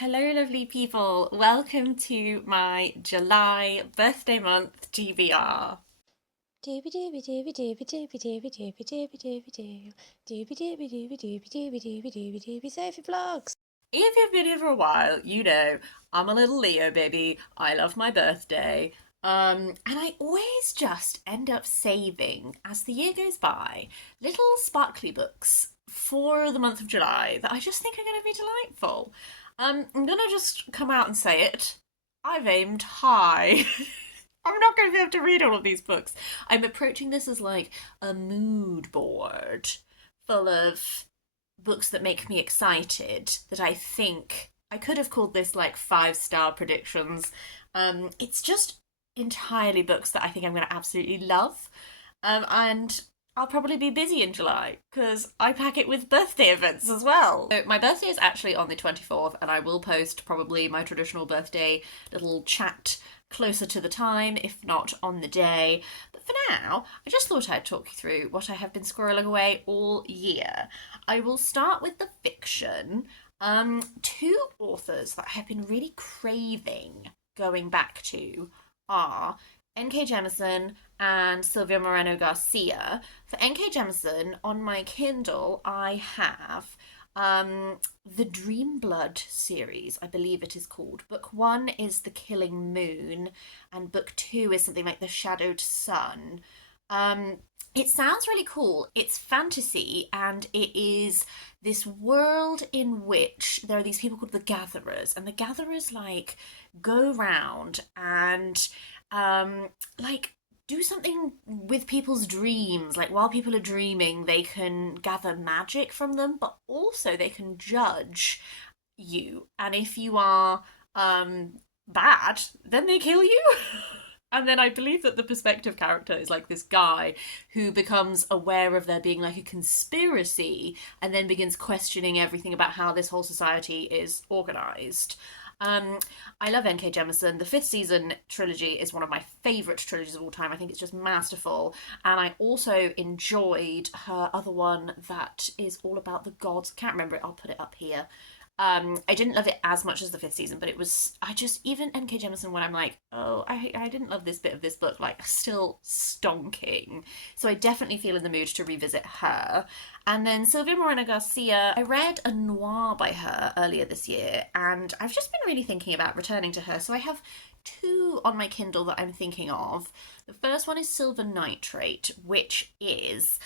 Hello, lovely people. Welcome to my July birthday month TBR. Doobie doobie doobie doobie doobie doobie doobie doobie doobie doo. Doobie doobie doobie doobie doobie doobie doobie doobie Sophie vlogs. If you've been here for a while, you know I'm a little Leo baby. I love my birthday. And I always just end up saving, as the year goes by, little sparkly books for the month of July that I just think are going to be delightful. I'm going to just come out and say it. I've aimed high. I'm not going to be able to read all of these books. I'm approaching this as like a mood board full of books that make me excited that I think I could have called this like 5-star predictions. It's just entirely books that I think I'm going to absolutely love. And I'll probably be busy in July because I pack it with birthday events as well. So my birthday is actually on the 24th, and I will post probably my traditional birthday little chat closer to the time, if not on the day. But for now, I just thought I'd talk you through what I have been squirreling away all year. I will start with the fiction. Two authors that I have been really craving going back to are NK Jemisin and Silvia Moreno Garcia. For NK Jemisin, on my Kindle, I have the Dream Blood series, I believe it is called. Book 1 is The Killing Moon, and book 2 is something like The Shadowed Sun. It sounds really cool. It's fantasy, and it is this world in which there are these people called the Gatherers, and the Gatherers like go round and like do something with people's dreams. Like while people are dreaming, they can gather magic from them, but also they can judge you. And if you are bad, then they kill you. And then I believe that the perspective character is like this guy who becomes aware of there being like a conspiracy and then begins questioning everything about how this whole society is organized. Um, I love NK Jemisin. The fifth season trilogy is one of my favourite trilogies of all time. I think it's just masterful. And I also enjoyed her other one that is all about the gods. I can't remember it. I'll put it up here. I didn't love it as much as the fifth season, but it was, I just, even NK Jemisin, when I'm like, oh, I didn't love this bit of this book, like, still stonking. So I definitely feel in the mood to revisit her. And then Silvia Moreno Garcia, I read a noir by her earlier this year, and I've just been really thinking about returning to her. So I have two on my Kindle that I'm thinking of. The first one is Silver Nitrate, which is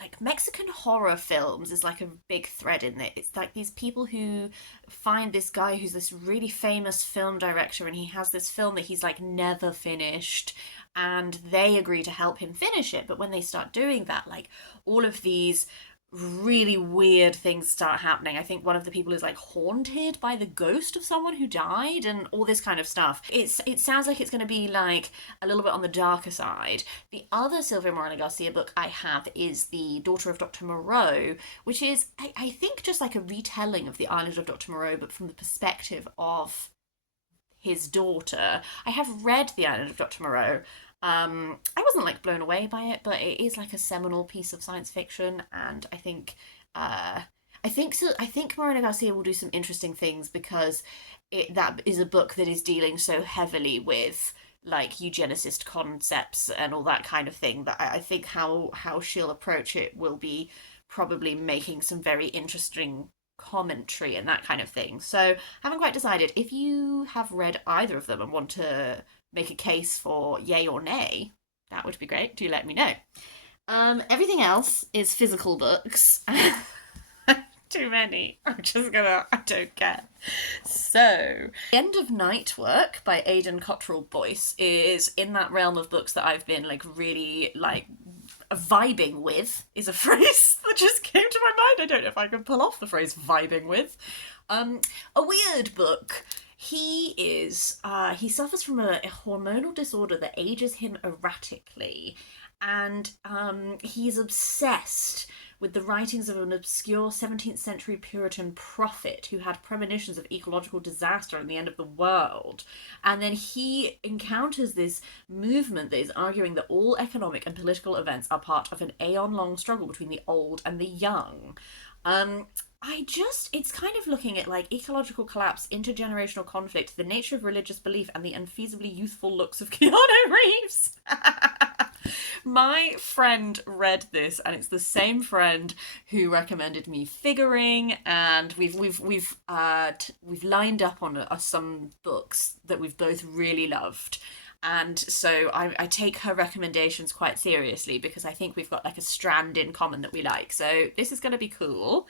like Mexican horror films is like a big thread in it. It's like these people who find this guy who's this really famous film director, and he has this film that he's like never finished, and they agree to help him finish it. But when they start doing that, like all of these really weird things start happening. I think one of the people is like haunted by the ghost of someone who died and all this kind of stuff. It sounds like it's going to be like a little bit on the darker side. The other Silvia Moreno Garcia book I have is The Daughter of Dr. Moreau, which is I think just like a retelling of The Island of Dr. Moreau, but from the perspective of his daughter. I have read The Island of Dr. Moreau. I wasn't like blown away by it, but it is like a seminal piece of science fiction, and I think Moreno Garcia will do some interesting things because that is a book that is dealing so heavily with like eugenicist concepts and all that kind of thing that I think how she'll approach it will be probably making some very interesting commentary and that kind of thing. So haven't quite decided. If you have read either of them and want to make a case for yay or nay, that would be great. Do let me know. Everything else is physical books. Too many. I don't care. So, The End of Nightwork by Aidan Cottrell Boyce is in that realm of books that I've been like really like vibing with, is a phrase that just came to my mind. I don't know if I can pull off the phrase vibing with. A weird book. He suffers from a hormonal disorder that ages him erratically, and he's obsessed with the writings of an obscure 17th century Puritan prophet who had premonitions of ecological disaster and the end of the world. And then he encounters this movement that is arguing that all economic and political events are part of an aeon long struggle between the old and the young. it's kind of looking at like ecological collapse, intergenerational conflict, the nature of religious belief, and the unfeasibly youthful looks of Keanu Reeves. My friend read this, and it's the same friend who recommended me Figuring, and we've lined up on some books that we've both really loved. And so I take her recommendations quite seriously because I think we've got like a strand in common that we like. So this is going to be cool.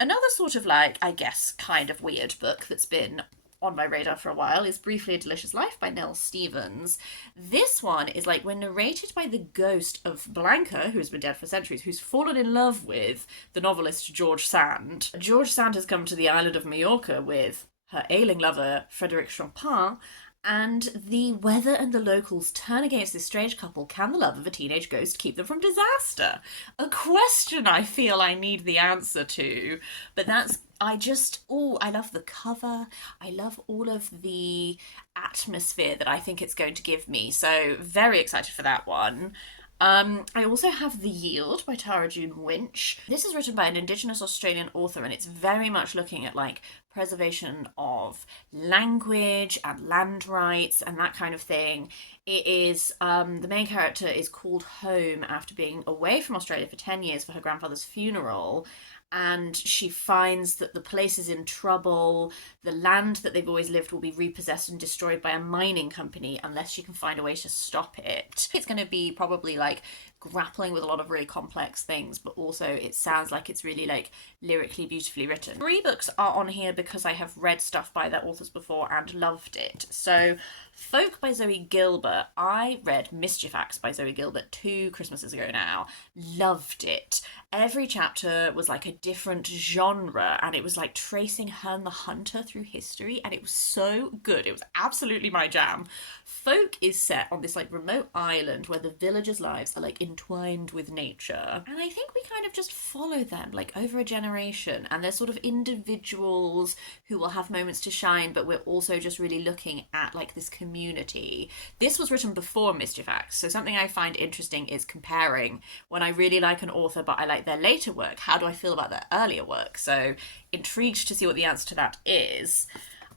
Another sort of like, I guess, kind of weird book that's been on my radar for a while is Briefly a Delicious Life by Nell Stevens. This one is like we're narrated by the ghost of Blanca, who's been dead for centuries, who's fallen in love with the novelist George Sand. George Sand has come to the island of Majorca with her ailing lover, Frederic Chopin, and the weather and the locals turn against this strange couple. Can the love of a teenage ghost keep them from disaster? A question I feel I need the answer to. But I love the cover. I love all of the atmosphere that I think it's going to give me. So very excited for that one. I also have The Yield by Tara June Winch. This is written by an Indigenous Australian author, and it's very much looking at like preservation of language and land rights and that kind of thing. It is the main character is called home after being away from Australia for 10 years for her grandfather's funeral, and she finds that the place is in trouble. The land that they've always lived will be repossessed and destroyed by a mining company unless she can find a way to stop it. It's going to be probably like grappling with a lot of really complex things, but also it sounds like it's really like lyrically beautifully written. 3 books are on here because I have read stuff by their authors before and loved it. So Folk by Zoe Gilbert. I read Mischief Acts by Zoe Gilbert 2 Christmases ago now. Loved it. Every chapter was like a different genre, and it was like tracing her and the hunter through history, and it was so good. It was absolutely my jam. Folk is set on this like remote island where the villagers' lives are like entwined with nature, and I think we kind of just follow them like over a generation, and they're sort of individuals who will have moments to shine, but we're also just really looking at like this community. This was written before Mischief Acts, so something I find interesting is comparing when I really like an author but I like their later work, how do I feel about their earlier work? So intrigued to see what the answer to that is.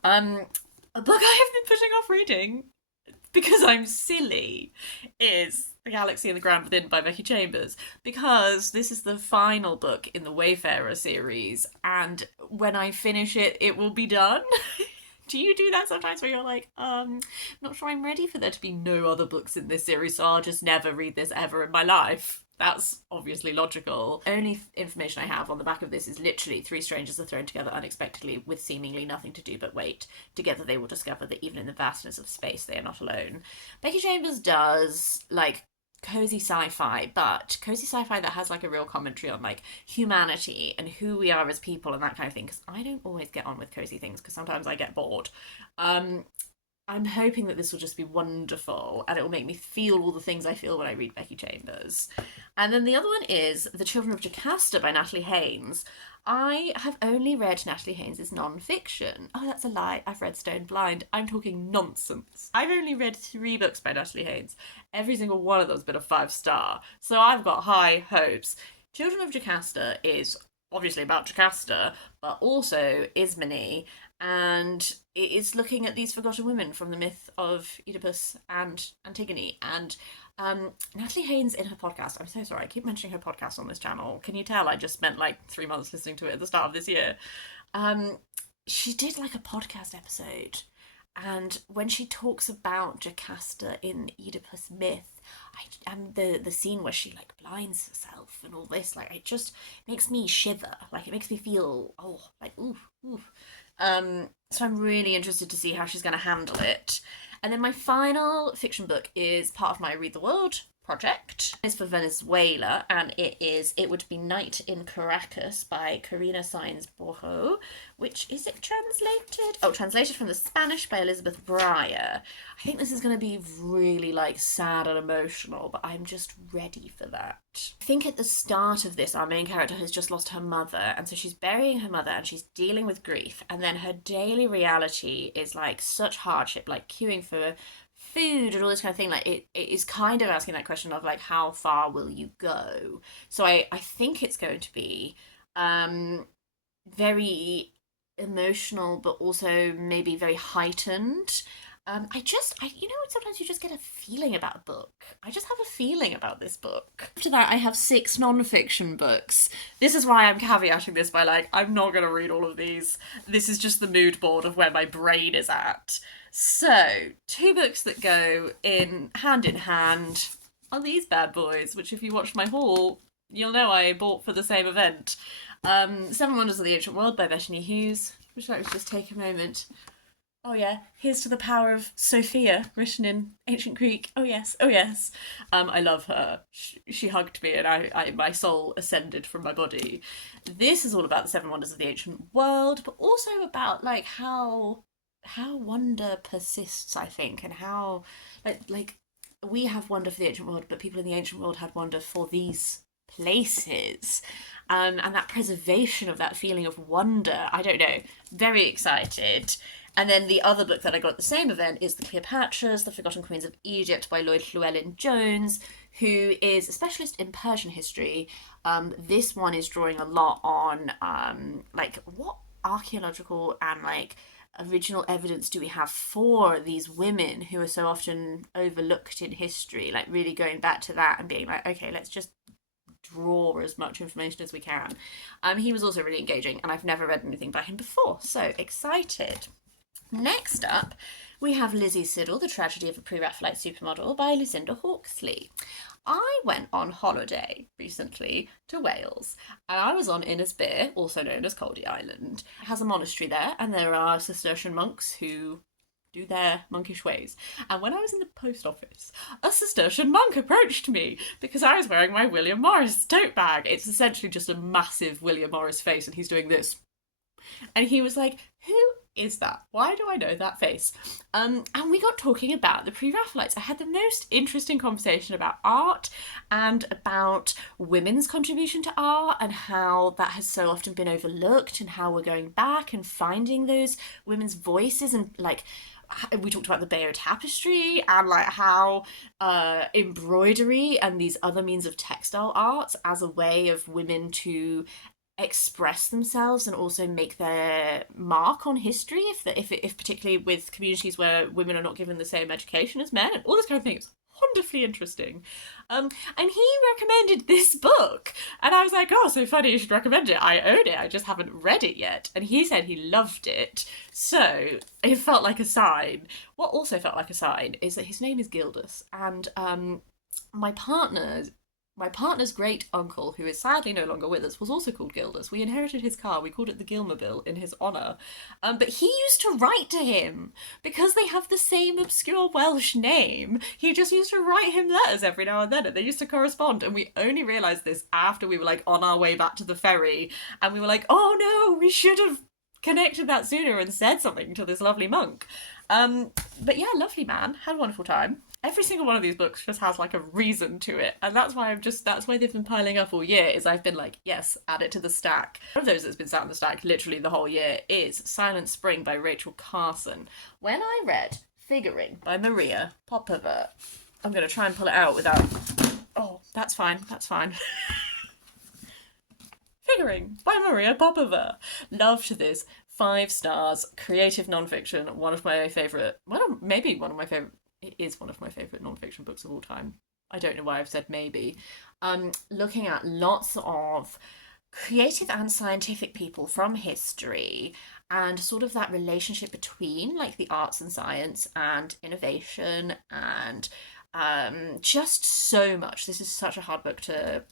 A book I have been putting off reading because I'm silly is The Galaxy and the Ground Within by Becky Chambers, because this is the final book in the Wayfarer series, and when I finish it, it will be done. Do you do that sometimes where you're like, not sure I'm ready for there to be no other books in this series, so I'll just never read this ever in my life? That's obviously logical. Only information I have on the back of this is literally 3 strangers are thrown together unexpectedly with seemingly nothing to do but wait. Together they will discover that even in the vastness of space they are not alone. Becky Chambers does like cozy sci-fi, but cozy sci-fi that has like a real commentary on like humanity and who we are as people and that kind of thing, because I don't always get on with cozy things because sometimes I get bored. I'm hoping that this will just be wonderful and it will make me feel all the things I feel when I read Becky Chambers. And then the other one is The Children of Jocasta by Natalie Haynes. I have only read Natalie Haynes' non-fiction. Oh, that's a lie. I've read Stone Blind. I'm talking nonsense. I've only read 3 books by Natalie Haynes. Every single one of them has been a 5-star. So I've got high hopes. Children of Jocasta is obviously about Jocasta, but also Ismene, and it is looking at these forgotten women from the myth of Oedipus and Antigone. And Natalie Haynes in her podcast, I'm so sorry, I keep mentioning her podcast on this channel. Can you tell I just spent like 3 months listening to it at the start of this year? She did like a podcast episode, and when she talks about Jocasta in Oedipus myth, and the scene where she like blinds herself and all this, like it just makes me shiver. Like it makes me feel ooh. So I'm really interested to see how she's going to handle it. And then my final fiction book is part of my Read the World project. It's for Venezuela, and it would be Night in Caracas by Karina Sainz Borgo, which is it translated? Oh, translated from the Spanish by Elizabeth Bryer. I think this is going to be really like sad and emotional, but I'm just ready for that. I think at the start of this, our main character has just lost her mother, and so she's burying her mother and she's dealing with grief, and then her daily reality is like such hardship, like queuing for food and all this kind of thing. Like it is kind of asking that question of like, how far will you go? So I think it's going to be very emotional, but also maybe very heightened. Sometimes you just get a feeling about a book. I just have a feeling about this book. After that, I have 6 non-fiction books. This is why I'm caveating this by, like, I'm not going to read all of these. This is just the mood board of where my brain is at. So, 2 books that go in hand are these bad boys, which if you watch my haul, you'll know I bought for the same event. Seven Wonders of the Ancient World by Bettany Hughes. Wish I would just take a moment. Oh yeah, here's to the power of Sophia, written in ancient Greek. Oh yes, oh yes. I love her. She hugged me, and my soul ascended from my body. This is all about the 7 wonders of the ancient world, but also about like how wonder persists, I think, and how like we have wonder for the ancient world, but people in the ancient world had wonder for these places. And that preservation of that feeling of wonder, I don't know, very excited. And then the other book that I got at the same event is The Cleopatras, The Forgotten Queens of Egypt by Lloyd Llewellyn-Jones, who is a specialist in Persian history. This one is drawing a lot on like what archaeological and like original evidence do we have for these women who are so often overlooked in history, like really going back to that and being like, okay, let's just draw as much information as we can. He was also really engaging, and I've never read anything by him before, so excited. Next up, we have Lizzie Siddel, The Tragedy of a Pre-Raphaelite Supermodel by Lucinda Hawksley. I went on holiday recently to Wales, and I was on Innisbee, also known as Caldy Island. It has a monastery there, and there are Cistercian monks who do their monkish ways. And when I was in the post office, a Cistercian monk approached me because I was wearing my William Morris tote bag. It's essentially just a massive William Morris face, and he's doing this. And he was like, who is that? Why do I know that face? And we got talking about the Pre-Raphaelites. I had the most interesting conversation about art and about women's contribution to art and how that has so often been overlooked, and how we're going back and finding those women's voices. And like, we talked about the Bayeux tapestry and like how embroidery and these other means of textile arts as a way of women to express themselves and also make their mark on history, if particularly with communities where women are not given the same education as men, and all this kind of thing. It's wonderfully interesting. And he recommended this book, and I was like, oh, so funny you should recommend it. I own it, I just haven't read it yet. And he said he loved it, so it felt like a sign. What also felt like a sign is that his name is Gildas, and my partner's great uncle, who is sadly no longer with us, was also called Gildas. We inherited his car. We called it the Gilmobile in his honour. But he used to write to him because they have the same obscure Welsh name. He just used to write him letters every now and then, and they used to correspond. And we only realised this after we were like on our way back to the ferry, and we were like, oh no, we should have connected that sooner and said something to this lovely monk. But yeah, lovely man. Had a wonderful time. Every single one of these books just has like a reason to it, and that's why they've been piling up all year. Is I've been like, yes, add it to the stack. One of those that's been sat in the stack literally the whole year is Silent Spring by Rachel Carson. When I read Figuring by Maria Popova, I'm gonna try and pull it out without. Oh, that's fine. Figuring by Maria Popova. Loved this. 5 stars. Creative nonfiction. One of my favourite. It is one of my favourite non-fiction books of all time. I don't know why I've said maybe. Looking at lots of creative and scientific people from history, and sort of that relationship between like the arts and science and innovation, and just so much. This is such a hard book to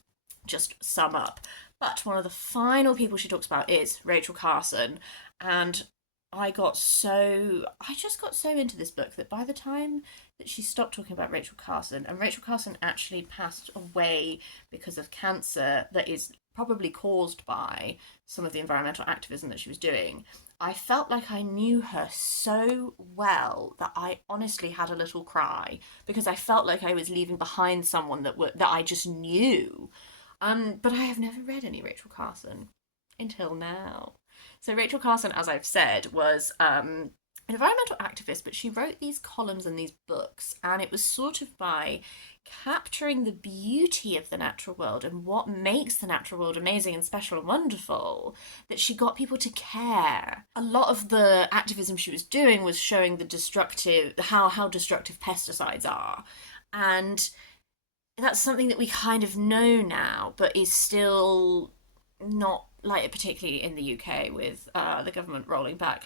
just sum up. But one of the final people she talks about is Rachel Carson, and I just got so into this book that by the time that she stopped talking about Rachel Carson, and Rachel Carson actually passed away because of cancer that is probably caused by some of the environmental activism that she was doing, I felt like I knew her so well that I honestly had a little cry, because I felt like I was leaving behind someone that I just knew. But I have never read any Rachel Carson until now. So Rachel Carson, as I've said, was environmental activist, but she wrote these columns and these books, and it was sort of by capturing the beauty of the natural world and what makes the natural world amazing and special and wonderful that she got people to care. A lot of the activism she was doing was showing the destructive how destructive pesticides are. And that's something that we kind of know now, but is still not like, particularly in the UK, with the government rolling back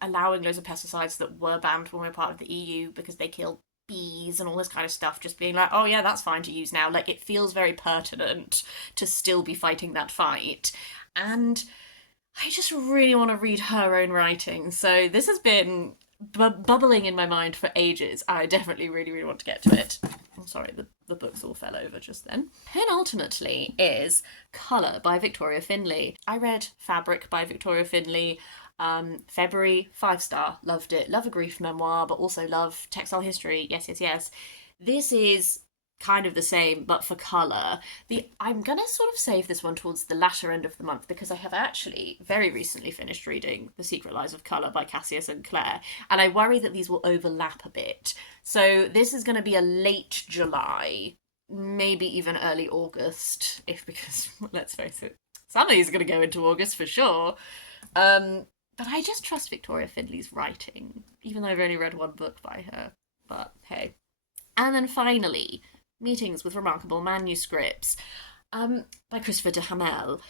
allowing loads of pesticides that were banned when we were part of the EU because they killed bees and all this kind of stuff, just being like, oh yeah, that's fine to use now. Like, it feels very pertinent to still be fighting that fight. And I just really want to read her own writing. So this has been bubbling in my mind for ages. I definitely really, really want to get to it. I'm sorry, the books all fell over just then. Penultimately is Colour by Victoria Finlay. I read Fabric by Victoria Finlay. February, 5-star, loved it. Love a grief memoir, but also love textile history. Yes, yes, yes. This is kind of the same, but for colour. I'm gonna sort of save this one towards the latter end of the month because I have actually very recently finished reading The Secret Lies of Colour by Cassius and Claire, and I worry that these will overlap a bit. So this is gonna be a late July, maybe even early August, because let's face it, some of these are gonna go into August for sure. But I just trust Victoria Finlay's writing, even though I've only read one book by her. But hey. And then finally, Meetings with Remarkable Manuscripts by Christopher de Hamel.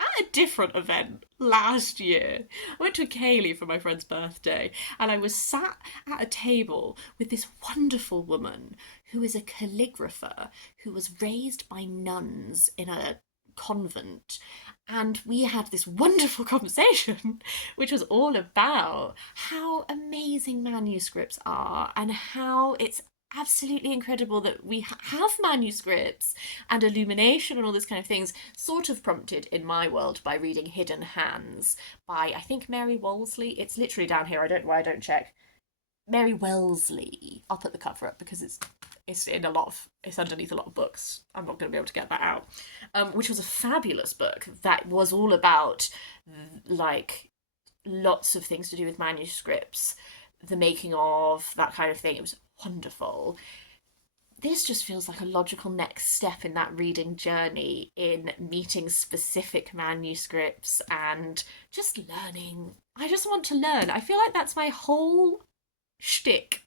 At a different event last year, I went to Cayley for my friend's birthday, and I was sat at a table with this wonderful woman who is a calligrapher who was raised by nuns in a convent, and we had this wonderful conversation which was all about how amazing manuscripts are and how it's absolutely incredible that we have manuscripts and illumination and all this kind of things, sort of prompted in my world by reading Hidden Hands by, I think, Mary Wolseley. It's literally down here. I don't know why I don't check. Mary Wellesley. I'll put the cover up because it's underneath a lot of books. I'm not going to be able to get that out. Which was a fabulous book that was all about like lots of things to do with manuscripts, the making of, that kind of thing. It was wonderful. This just feels like a logical next step in that reading journey, in meeting specific manuscripts and just learning. I just want to learn. I feel like that's my whole shtick.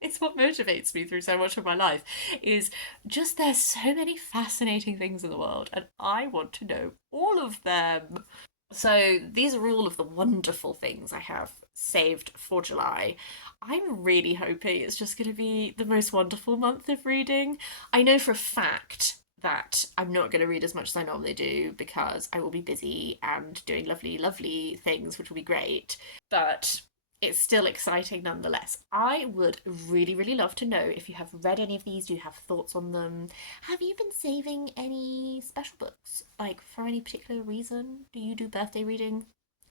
It's what motivates me through so much of my life, is just there's so many fascinating things in the world and I want to know all of them. So these are all of the wonderful things I have saved for July. I'm really hoping it's just going to be the most wonderful month of reading. I know for a fact that I'm not going to read as much as I normally do because I will be busy and doing lovely, lovely things, which will be great. But it's still exciting nonetheless. I would really, really love to know if you have read any of these. Do you have thoughts on them? Have you been saving any special books, like for any particular reason? Do you do birthday reading?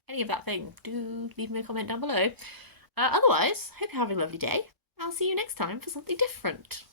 Any of that thing? Do leave me a comment down below. Otherwise, hope you're having a lovely day. I'll see you next time for something different.